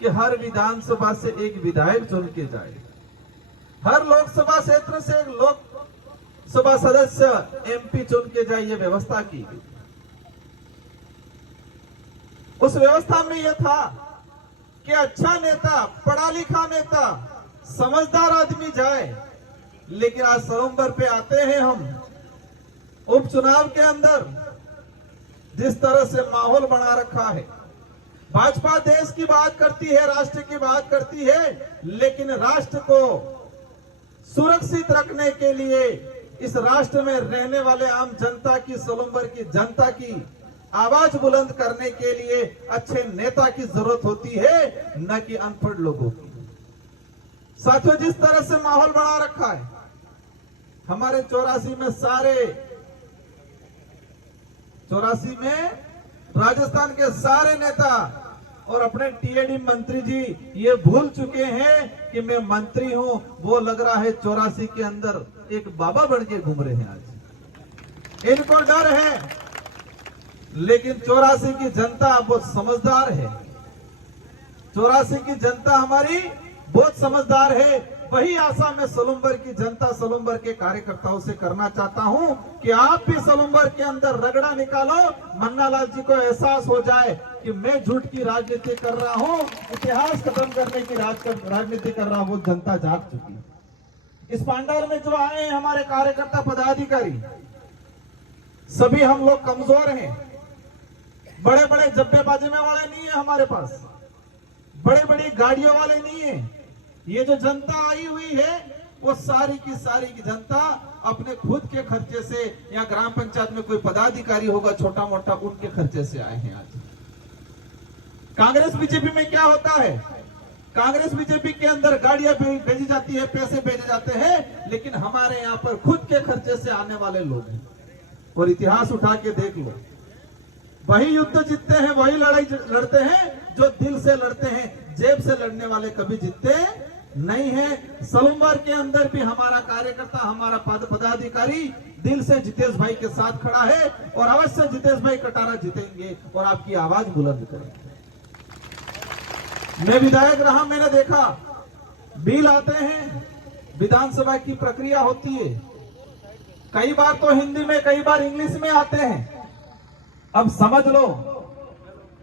कि हर विधानसभा से एक विधायक चुन के जाए, हर लोकसभा क्षेत्र से एक लोकसभा सदस्य एमपी चुन के जाए, ये व्यवस्था की गई। उस व्यवस्था में यह था कि अच्छा नेता, पढ़ा लिखा नेता, समझदार आदमी जाए। लेकिन आज सरोवर पे आते हैं हम, उपचुनाव के अंदर जिस तरह से माहौल बना रखा है, भाजपा देश की बात करती है, राष्ट्र की बात करती है, लेकिन राष्ट्र को सुरक्षित रखने के लिए, इस राष्ट्र में रहने वाले आम जनता की, सोलंबर की जनता की आवाज बुलंद करने के लिए अच्छे नेता की जरूरत होती है, न कि अनपढ़ लोगों की। साथियों, जिस तरह से माहौल बना रखा है, हमारे 84 में राजस्थान के सारे नेता और अपने टीएडी मंत्री जी ये भूल चुके हैं कि मैं मंत्री हूं। वो लग रहा है 84 के अंदर एक बाबा बन के घूम रहे हैं आज। इनको डर है, लेकिन 84 की जनता बहुत समझदार है। 84 की जनता हमारी बहुत समझदार है। वही आशा मैं सोलंबर की जनता, सोलंबर के कार्यकर्ताओं से करना चाहता हूं कि आप भी सोलंबर के अंदर रगड़ा निकालो, मन्नालाल जी को एहसास हो जाए कि मैं झूठ की राजनीति कर रहा हूं, इतिहास खत्म करने की राजनीति कर रहा हूं। वो जनता जाग चुकी है। इस पांडाल में जो आए हैं हमारे कार्यकर्ता, पदाधिकारी, सभी हम लोग कमजोर हैं। बड़े बड़े जब्बे बाजने वाले नहीं है हमारे पास, बड़े बड़ी गाड़ियों वाले नहीं है। ये जो जनता आई हुई है, वो सारी की जनता अपने खुद के खर्चे से, या ग्राम पंचायत में कोई पदाधिकारी होगा छोटा मोटा, उनके खर्चे से आए हैं आज। कांग्रेस बीजेपी में क्या होता है? कांग्रेस बीजेपी के अंदर गाड़ियां भेजी जाती है, पैसे भेजे जाते हैं, लेकिन हमारे यहाँ पर खुद के खर्चे से आने वाले लोग हैं। और इतिहास उठा के देख लो, वही युद्ध जीतते हैं, वही लड़ाई लड़ते हैं जो दिल से लड़ते हैं। जेब से लड़ने वाले कभी जीतते नहीं है। सोलंबर के अंदर भी हमारा कार्यकर्ता, हमारा पदाधिकारी दिल से जितेश भाई के साथ खड़ा है, और अवश्य जितेश भाई कटारा जीतेंगे और आपकी आवाज बुलंद करेंगे। मैं विधायक रहा, मैंने देखा बिल आते हैं, विधानसभा की प्रक्रिया होती है, कई बार तो हिंदी में, कई बार इंग्लिश में आते हैं। अब समझ लो,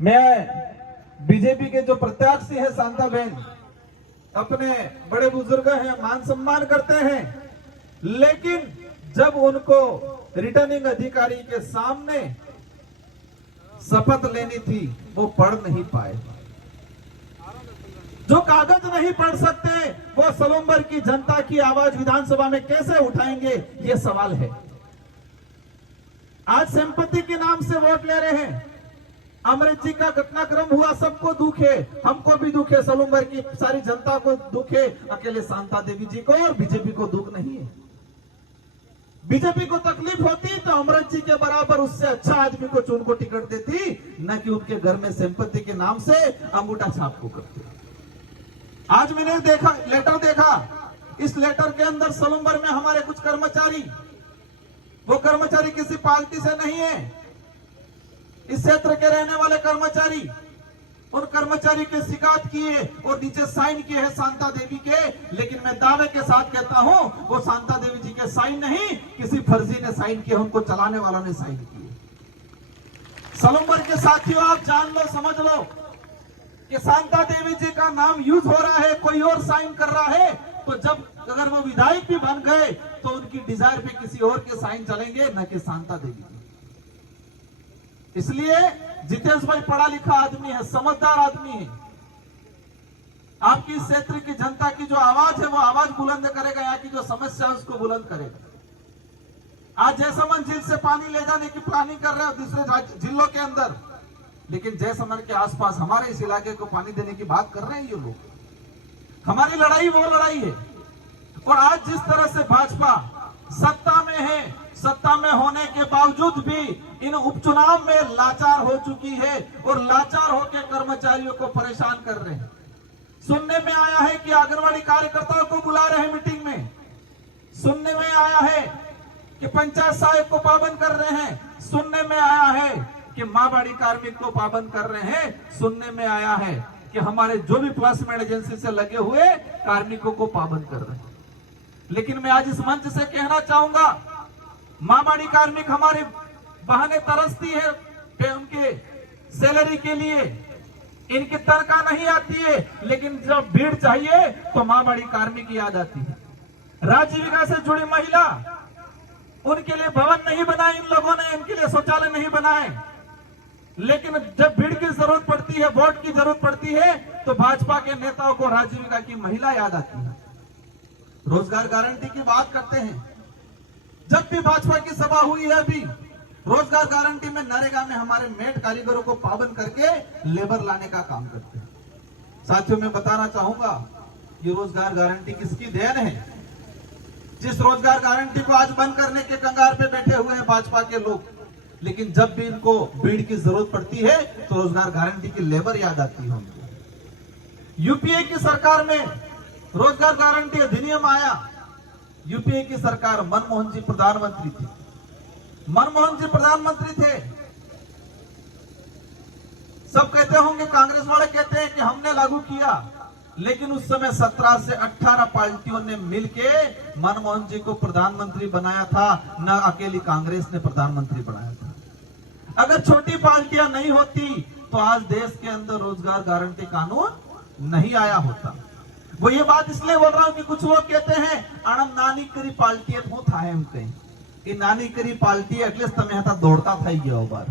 मैं बीजेपी के जो प्रत्याशी है शांता बहन, अपने बड़े बुजुर्ग हैं, मान सम्मान करते हैं, लेकिन जब उनको रिटर्निंग अधिकारी के सामने शपथ लेनी थी, वो पढ़ नहीं पाए। जो कागज नहीं पढ़ सकते, वो सोलंबर की जनता की आवाज विधानसभा में कैसे उठाएंगे, ये सवाल है। आज संपत्ति के नाम से वोट ले रहे हैं। अमृत जी का घटनाक्रम हुआ, सबको दुख है, हमको भी दुख है, सोलंबर की सारी जनता को दुख है, अकेले शांता देवी जी को और बीजेपी को दुख नहीं है। बीजेपी को तकलीफ होती तो अमृत जी के बराबर उससे अच्छा आदमी को चुन को टिकट देती, न कि उनके घर में संपत्ति के नाम से अंगूठा छाप को करती। आज मैंने देखा, लेटर देखा, इस लेटर के अंदर सोलंबर में हमारे कुछ कर्मचारी, वो कर्मचारी किसी पार्टी से नहीं है, इस क्षेत्र के रहने वाले कर्मचारी, उन कर्मचारी के शिकायत किए और नीचे साइन किए हैं शांता देवी के। लेकिन मैं दावे के साथ कहता हूं, वो शांता देवी जी के साइन नहीं, किसी फर्जी ने साइन किए, उनको चलाने वाला ने साइन किए। सोलंबर के साथियों, आप जान लो, समझ लो कि शांता देवी जी का नाम यूज हो रहा है, कोई और साइन कर रहा है, तो जब अगर वो विधायक भी बन गए तो उनकी डिजायर पे किसी और के साइन चलेंगे, न कि शांता देवी। इसलिए जितेश भाई पढ़ा लिखा आदमी है, समझदार आदमी है। आपकी क्षेत्र की जनता की जो आवाज है, वो आवाज बुलंद करेगा, यहाँ की जो समस्या है उसको बुलंद करेगा। आज जैसमंद झील से पानी ले जाने की प्लानिंग कर रहे हैं दूसरे जिलों के अंदर, लेकिन जैसमंद के आसपास हमारे इस इलाके को पानी देने की बात कर रहे हैं ये लोग। हमारी लड़ाई वो लड़ाई है। और आज जिस तरह से भाजपा सत्ता में है, सत्ता में होने के बावजूद भी इन उपचुनाव में लाचार हो चुकी है और लाचार होकर कर्मचारियों को परेशान कर रहे हैं। सुनने में आया है कि आंगनवाड़ी कार्यकर्ताओं को बुला रहे हैं मीटिंग में, सुनने में आया है कि पंचायत सहायक को पाबंद कर रहे हैं, सुनने में आया है कि माँ बाड़ी कार्मिक को पाबंद कर रहे हैं, सुनने में आया है कि हमारे जो भी प्लेसमेंट एजेंसी से लगे हुए कार्मिकों को पाबंद कर रहे हैं। लेकिन मैं आज इस मंच से कहना चाहूंगा, मामाड़ी कार्मिक हमारे बहाने तरसती है उनके सैलरी के लिए, इनकी तनख्वाह नहीं आती है, लेकिन जब भीड़ चाहिए तो मामाड़ी कार्मिक याद आती है। राजीविका से जुड़ी महिला, उनके लिए भवन नहीं बनाए इन लोगों ने, इनके लिए शौचालय नहीं बनाए, लेकिन जब भीड़ की जरूरत पड़ती है, वोट की जरूरत पड़ती है, तो भाजपा के नेताओं को राजीविका की महिला याद आती है। रोजगार गारंटी की बात करते हैं, जब भी भाजपा की सभा हुई है, अभी रोजगार गारंटी में नरेगा में हमारे मेट कारीगरों को पाबंद करके लेबर लाने का काम करते हैं। साथियों, मैं बताना चाहूंगा, ये रोजगार गारंटी किसकी देन है? जिस रोजगार गारंटी को आज बंद करने के कंगार पे बैठे हुए हैं भाजपा के लोग, लेकिन जब भी इनको भीड़ की जरूरत पड़ती है तो रोजगार गारंटी की लेबर याद आती है उनको। यूपीए की सरकार में रोजगार गारंटी अधिनियम आया। यूपीए की सरकार, मनमोहन जी प्रधानमंत्री थे, मनमोहन जी प्रधानमंत्री थे। सब कहते होंगे, कांग्रेस वाले कहते हैं कि हमने लागू किया, लेकिन उस समय 17 से 18 पार्टियों ने मिलके मनमोहन जी को प्रधानमंत्री बनाया था, न अकेली कांग्रेस ने प्रधानमंत्री बनाया था। अगर छोटी पार्टियां नहीं होती तो आज देश के अंदर रोजगार गारंटी कानून नहीं आया होता। वो ये बात इसलिए बोल रहा हूं कि कुछ लोग कहते हैं आनम नानी करी पार्टी था एम कहीं नानी करी पार्टी एटलीस्ट तमे हता दौड़ता થઈ ગયો બાર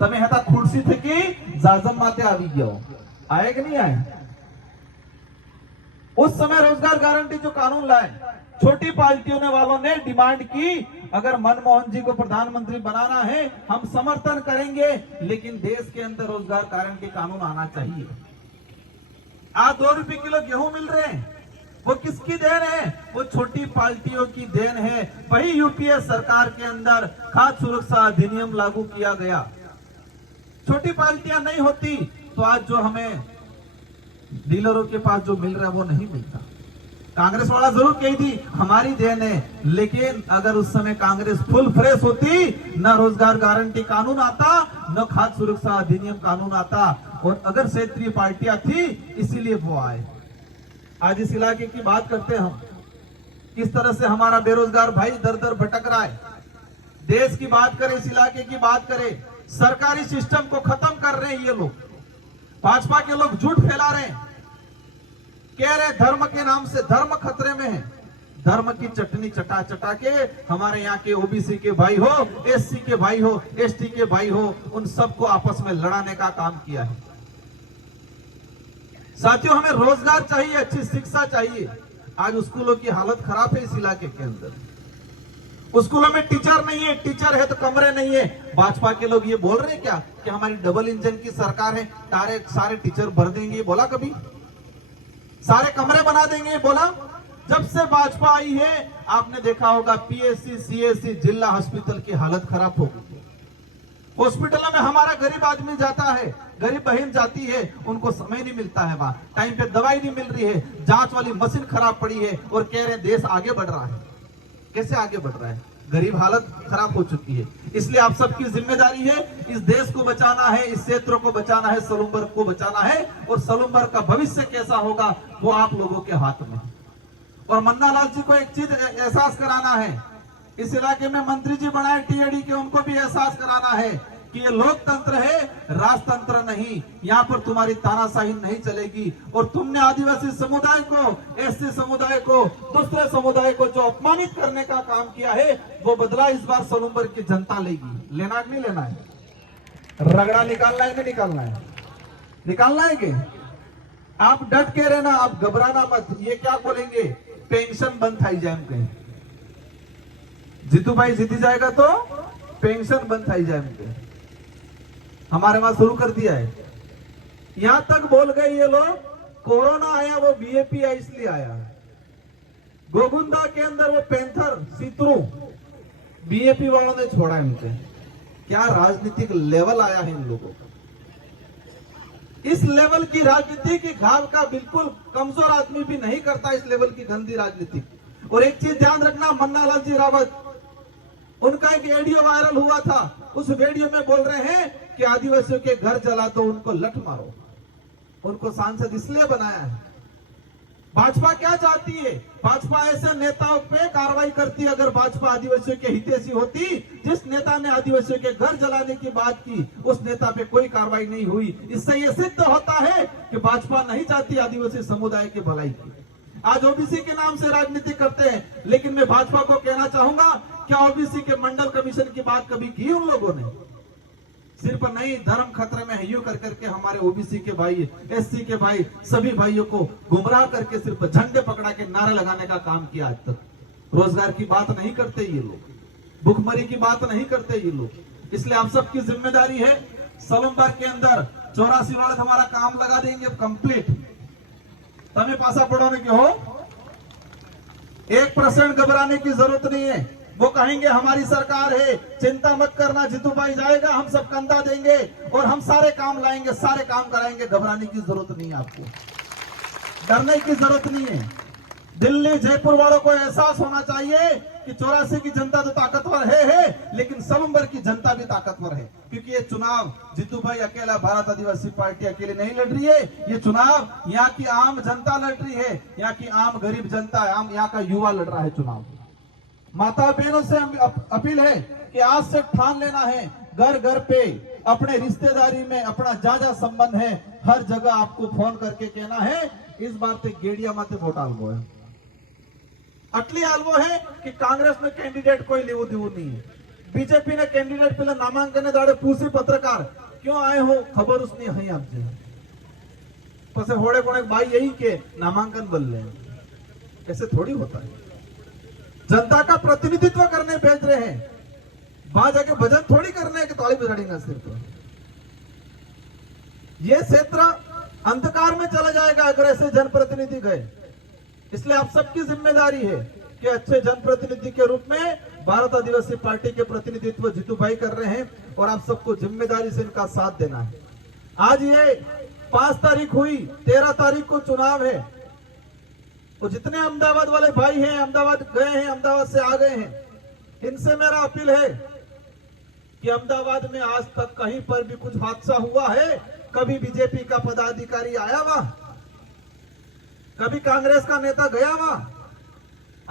તમે હતા ખુરશી થકી જાજમ માથે આવી ગયો आए कि नहीं आए? उस समय रोजगार गारंटी जो कानून लाए, छोटी पार्टियों ने वालों ने डिमांड की, अगर मनमोहन जी को प्रधानमंत्री बनाना है हम समर्थन करेंगे, लेकिन देश के अंदर रोजगार गारंटी कानून आना चाहिए। आज 2 रुपए किलो गेहूं मिल रहे हैं, वो किसकी देन है? वो छोटी पार्टियों की देन है। वही यूपीए सरकार के अंदर खाद्य सुरक्षा अधिनियम लागू किया गया। छोटी पार्टियां नहीं होती तो आज जो हमें डीलरों के पास जो मिल रहा है वो नहीं मिलता। कांग्रेस वाला जरूर कही थी हमारी देन है, लेकिन अगर उस समय कांग्रेस फुल फ्रेश होती, न रोजगार गारंटी कानून आता, न खाद्य सुरक्षा अधिनियम कानून आता, और अगर क्षेत्रीय पार्टियां थी इसीलिए वो आए। आज इस इलाके की बात करते हैं हम, किस तरह से हमारा बेरोजगार भाई दर दर भटक रहा है। देश की बात करें, इस इलाके की बात करें, सरकारी सिस्टम को खत्म कर रहे हैं ये लोग। भाजपा के लोग झूठ फैला रहे हैं, कह रहे धर्म के नाम से धर्म खतरे में है। धर्म की चटनी चटा चटा के हमारे यहाँ के ओबीसी के भाई हो, एससी के भाई हो, एसटी के भाई हो, उन सबको आपस में लड़ाने का काम किया है। साथियों, हमें रोजगार चाहिए, अच्छी शिक्षा चाहिए। आज स्कूलों की हालत खराब है इस इलाके के अंदर। स्कूलों में टीचर नहीं है, टीचर है तो कमरे नहीं है। भाजपा के लोग ये बोल रहे हैं क्या कि हमारी डबल इंजन की सरकार है, सारे टीचर भर देंगे? बोला कभी? सारे कमरे बना देंगे? बोला? जब से भाजपा आई है आपने देखा होगा पीएससी, सीएससी, जिला हॉस्पिटल की हालत खराब हो गई। हॉस्पिटलों में हमारा गरीब आदमी जाता है, गरीब बहन जाती है, उनको समय नहीं मिलता है, वहां टाइम पे दवाई नहीं मिल रही है, जांच वाली मशीन खराब पड़ी है, और कह रहे देश आगे बढ़ रहा है। कैसे आगे बढ़ रहा है? गरीब हालत खराब हो चुकी है। इसलिए आप सबकी जिम्मेदारी है, इस देश को बचाना है, इस क्षेत्र को बचाना है, सलूम्बर को बचाना है, और सलूम्बर का भविष्य कैसा होगा वो आप लोगों के हाथ में। और मन्ना लाल जी को एक चीज एहसास कराना है, इस इलाके में मंत्री जी बनाए टीएडी के, उनको भी एहसास कराना है कि ये लोकतंत्र है, राजतंत्र नहीं। यहाँ पर तुम्हारी तानाशाही नहीं चलेगी। और तुमने आदिवासी समुदाय को, एससी समुदाय को, दूसरे समुदाय को जो अपमानित करने का काम किया है, वो बदला इस बार सलूम्बर की जनता लेगी। लेना नहीं लेना है? रगड़ा निकालना है नहीं निकालना है? निकालना है कि आप डट के रहना, आप घबराना मत। ये क्या बोलेंगे? पेंशन बंद थी जाए कहीं, जीतू भाई जीती जाएगा तो पेंशन बंद थी जाए, हमारे वहां शुरू कर दिया है। यहां तक बोल गए ये लोग, कोरोना आया वो बीएपी आया इसलिए आया। गोगुंदा के अंदर वो पैंथर सीतरू बीएपी वालों ने छोड़ा इनके। क्या राजनीतिक लेवल आया है इन लोगों का? इस लेवल की राजनीति की घाव का बिल्कुल कमजोर आदमी भी नहीं करता, इस लेवल की गंदी राजनीति। और एक चीज ध्यान रखना, मन्ना लाल जी रावत, उनका एक वीडियो वायरल हुआ था, उस वीडियो में बोल रहे हैं कि आदिवासियों के घर जला तो उनको लठ मारो। उनको सांसद इसलिए बनाया है। भाजपा क्या चाहती है? भाजपा ऐसे नेताओं पे कार्रवाई करती है। अगर भाजपा आदिवासियों के हितैषी होती, जिस नेता ने आदिवासियों के घर जलाने की बात की, उस नेता पे कोई कार्रवाई नहीं हुई। इससे यह सिद्ध होता है कि भाजपा नहीं चाहती आदिवासी समुदाय की भलाई की। आज ओबीसी के नाम से राजनीति करते हैं, लेकिन मैं भाजपा को कहना चाहूंगा, क्या ओबीसी के मंडल कमीशन की बात कभी की उन लोगों ने? सिर्फ नहीं, धर्म खतरे में है यूं कर करके हमारे ओबीसी के भाई, एससी के भाई, सभी भाइयों को गुमराह करके सिर्फ झंडे पकड़ा के नारे लगाने का काम किया आज तक। रोजगार की बात नहीं करते ये लोग, भुखमरी की बात नहीं करते ये लोग। इसलिए आप सबकी जिम्मेदारी है, सलमबाग के अंदर 84 वाला हमारा काम लगा देंगे अब कंप्लीट। तमें पासा पढ़ोने के हो, 1% घबराने की जरूरत नहीं है। वो कहेंगे हमारी सरकार है, चिंता मत करना, जीतू भाई जाएगा, हम सब कंधा देंगे और हम सारे काम लाएंगे, सारे काम कराएंगे। घबराने की जरूरत नहीं है, आपको डरने की जरूरत नहीं है। दिल्ली जयपुर वालों को एहसास होना चाहिए कि 84 की जनता तो ताकतवर है, लेकिन सलमबर की जनता भी ताकतवर है। क्योंकि ये चुनाव जीतू भाई अकेला, भारत आदिवासी पार्टी अकेले नहीं लड़ रही है। ये चुनाव यहाँ की आम जनता लड़ रही है, यहाँ की आम गरीब जनता, आम यहाँ का युवा लड़ रहा है चुनाव। माता बहनों से अपील है कि आज से ठान लेना है, घर घर पे, अपने रिश्तेदारी में अपना जा संबंध है, हर जगह आपको फोन करके कहना है इस बार ते गेड़िया माते वोट आलवो है। अटली आलवो है कि कांग्रेस में कैंडिडेट कोई लेवो देवो नहीं है। बीजेपी ने कैंडिडेट पहले नामांकन दाड़े पूछी पत्रकार क्यों आए हो, खबर उसने है आपसे पसे होड़े कोने भाई यही के नामांकन बल ले। ऐसे थोड़ी होता है। जनता का प्रतिनिधित्व करने भेज रहे हैं, वहां जाके भजन थोड़ी करने के ताली बजाड़ेंगे सिर्फ। ये क्षेत्र अंधकार में चला जाएगा अगर ऐसे जनप्रतिनिधि गए। इसलिए आप सबकी जिम्मेदारी है कि अच्छे जनप्रतिनिधि के रूप में भारत आदिवासी पार्टी के प्रतिनिधित्व जीतू भाई कर रहे हैं और आप सबको जिम्मेदारी से इनका साथ देना है। आज ये 5 तारीख हुई, 13 तारीख को चुनाव है। तो जितने अहमदाबाद वाले भाई हैं, अहमदाबाद गए हैं, अहमदाबाद से आ गए हैं, इनसे मेरा अपील है कि अहमदाबाद में आज तक कहीं पर भी कुछ हादसा हुआ है? कभी बीजेपी का पदाधिकारी आया वहां? कभी कांग्रेस का नेता गया वहां?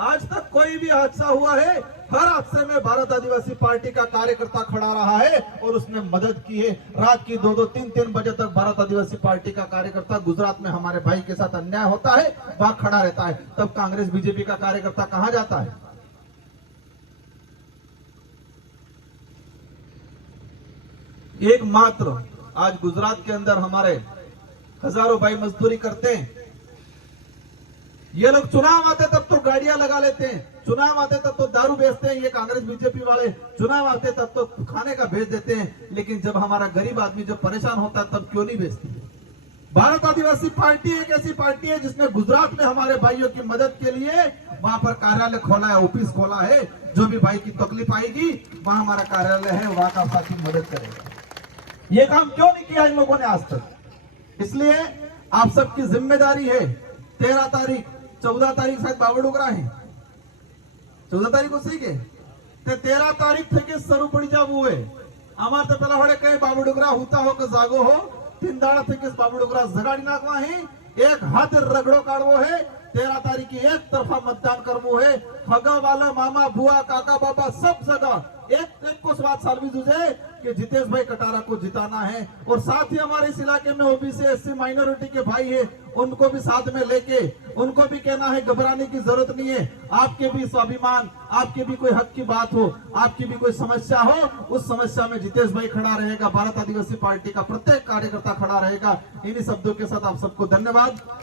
आज तक कोई भी हादसा हुआ है? हर हादसे में भारत आदिवासी पार्टी का कार्यकर्ता खड़ा रहा है और उसने मदद की है। रात की 2-2, 3-3 बजे तक भारत आदिवासी पार्टी का कार्यकर्ता, गुजरात में हमारे भाई के साथ अन्याय होता है वहां खड़ा रहता है, तब कांग्रेस बीजेपी का कार्यकर्ता कहां जाता है? एकमात्र आज गुजरात के अंदर हमारे हजारों भाई मजदूरी करते हैं। ये लोग चुनाव आते तब तो गाड़ियां लगा लेते हैं, चुनाव आते तब तो दारू बेचते हैं, ये कांग्रेस बीजेपी वाले चुनाव आते तब तो खाने का भेज देते हैं, लेकिन जब हमारा गरीब आदमी जब परेशान होता है तब क्यों नहीं बेचती? भारत आदिवासी पार्टी एक ऐसी पार्टी है जिसने गुजरात में हमारे भाइयों की मदद के लिए वहां पर कार्यालय खोला है, ऑफिस खोला है। जो भी भाई की तकलीफ आएगी वहां हमारा कार्यालय है, वहां का साथी मदद करेगा। ये काम क्यों नहीं किया इन लोगों ने आज तक? इसलिए आप सबकी जिम्मेदारी है। 13 तारीख, 14 तारीख शायद बावडुगरा है, 14 तारीख को सीखे 13 तारीख थे शुरू पड़ी जाव हुए अमार तो पेला होड़े कहीं बावडुगरा होता हो के जागो हो 3 दाड़ा थे बावडुगरा जगाड़ी नाखवा है, एक हाथ रगड़ो काढ़वो है। 13 तारीख की एक तरफा मतदान करवो है। हगा वाला मामा बुआ काका बाबा सब जगह एक को बात सालवी जुझे कि जितेश भाई कटारा को जिताना है। और साथ ही हमारे इस इलाके में ओबीसी एससी माइनॉरिटी के भाई है, उनको भी साथ में लेके उनको भी कहना है घबराने की जरूरत नहीं है। आपके भी स्वाभिमान, आपके भी कोई हक की बात हो, आपकी भी कोई समस्या हो, उस समस्या में जितेश भाई खड़ा रहेगा, भारत आदिवासी पार्टी का प्रत्येक कार्यकर्ता खड़ा रहेगा। इन्हीं शब्दों के साथ आप सबको धन्यवाद।